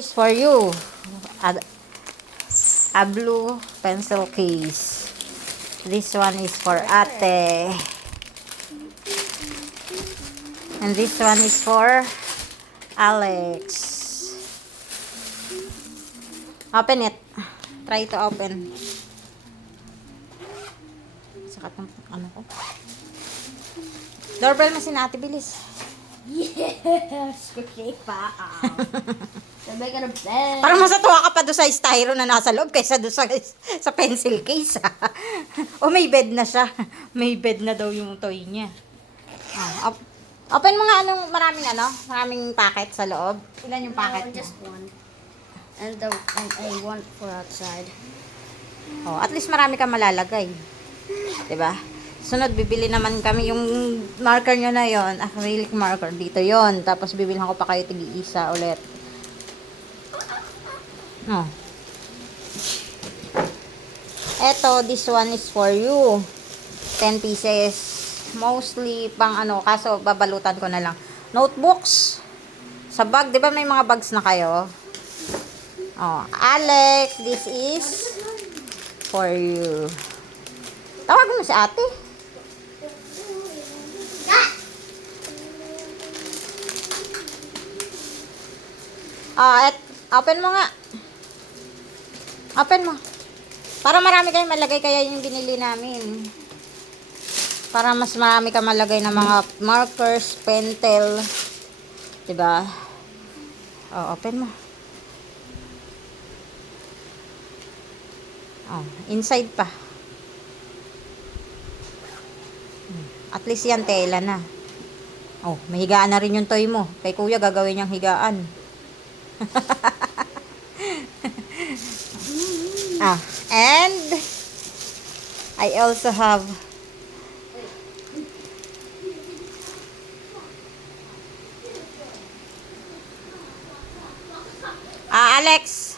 Is for you. A blue pencil case. This one is for ate. And this one is for Alex. Open it. Try to open. Sakat ng ano ko. Doorbell mo si ate, bilis. Yes! Squishy pa. Sabay ka na bed. Parang masatuwa ka pa doon sa styro na nasa loob kaysa doon sa pencil case. O may bed na siya. May bed na daw yung toy niya. Open mo nga maraming packet sa loob. Ilan yung packet mo? Just one. And I want for outside. Oh, at least marami kang malalagay. 'Di ba? Sunod, bibili naman kami yung marker nyo na yon, acrylic marker. Dito yon. Tapos bibilhan ko pa kayo tig-isa ulit. Oh. Eto, this one is for you. 10 pieces. Mostly pang kaso babalutan ko na lang. Notebooks. Sa bag, di ba may mga bags na kayo? Oh, Alex, this is for you. Tawagin mo si ate. Open mo nga. Open mo. Para marami kayong malagay, kaya yung binili namin. Para mas marami ka malagay ng mga markers, pentel. Diba? Oh, open mo. Oh, inside pa. At least yan, tela na. Oh, may higaan na rin yung toy mo. Kay kuya, gagawin niyang higaan. And I also have Alex,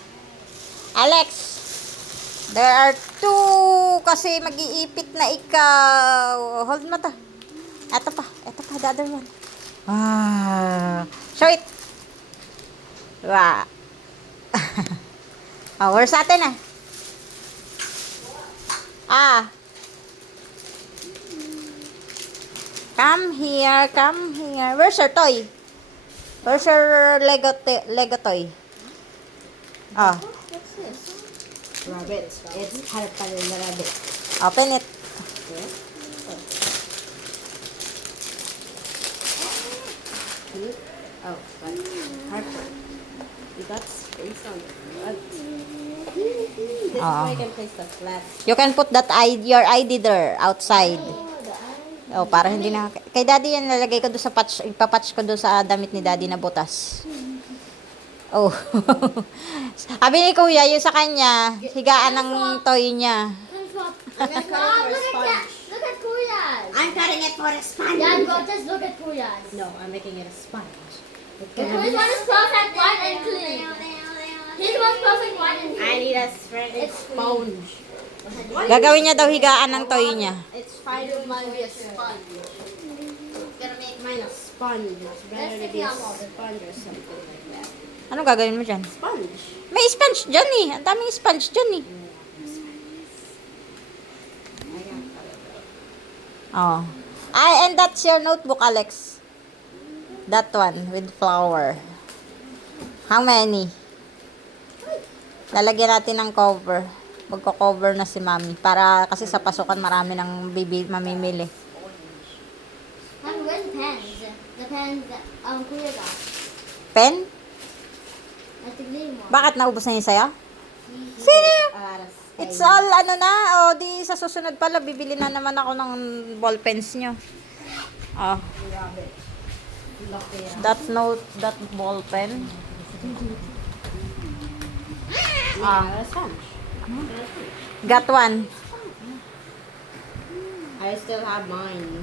there are two kasi mag-iipit na ikaw. Hold mo to. Ito pa, the other one. Show it. Wow. Oh, where's ate na? Come here. Where's your toy? Where's your Lego toy? Oh. What's this? Rabbit. It's Caterpillar the rabbit. Open it. Okay. Oh, but Harper. You got space on it. This way I can place the flat. You can put your ID there outside. Oh, para hindi na kay daddy yan lalagay ko doon sa patch, ipapatch ko doon sa damit ni daddy na butas. Oh. Sabi ni kuya, yung sa kanya, higaan ng toy niya. I'm gonna cut it for a sponge. Look at Kuya's. I'm cutting it for a sponge. Dad, go just look at Kuya's. No, I'm making it a sponge. Kuya's one is perfect, white and clean. His one's perfect, white and I clean. need a sponge. Gagawin niya daw higaan ng toy niya. It's fine to be a sponge. I'm gonna make mine a sponge. It's better to be a sponge or something like that. Ano gagawin mo dyan? Sponge. May sponge dyan eh. Ang daming sponge dyan eh. Oh. And that's your notebook, Alex. That one with flower. How many? Lalagyan natin ng cover. Magko-cover na si Mami. Para kasi sa pasukan marami ng mamimili. And where's the pens? The pens that Kuya got. Pen? That's the green one. Bakit naubos na yun sa'yo? Sino? It's all di sa susunod pala bibili na naman ako ng ball pens nyo. That ball pen. A sponge. Got one. I still have mine.